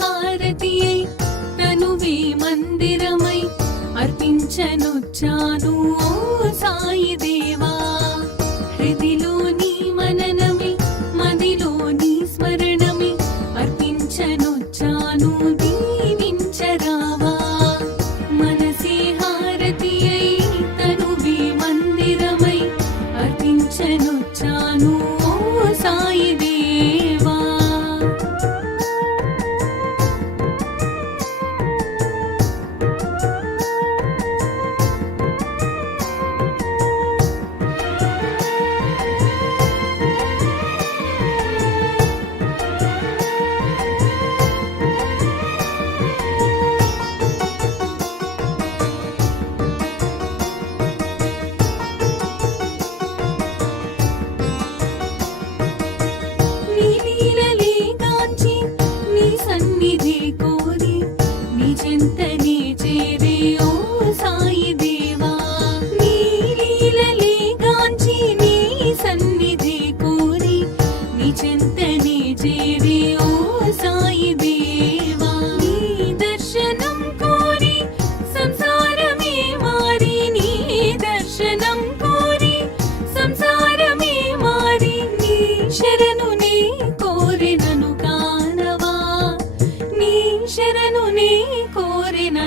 హారతి అయి ననువే మందిరమై అర్పించనొచ్చాను ఓ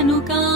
కనుకా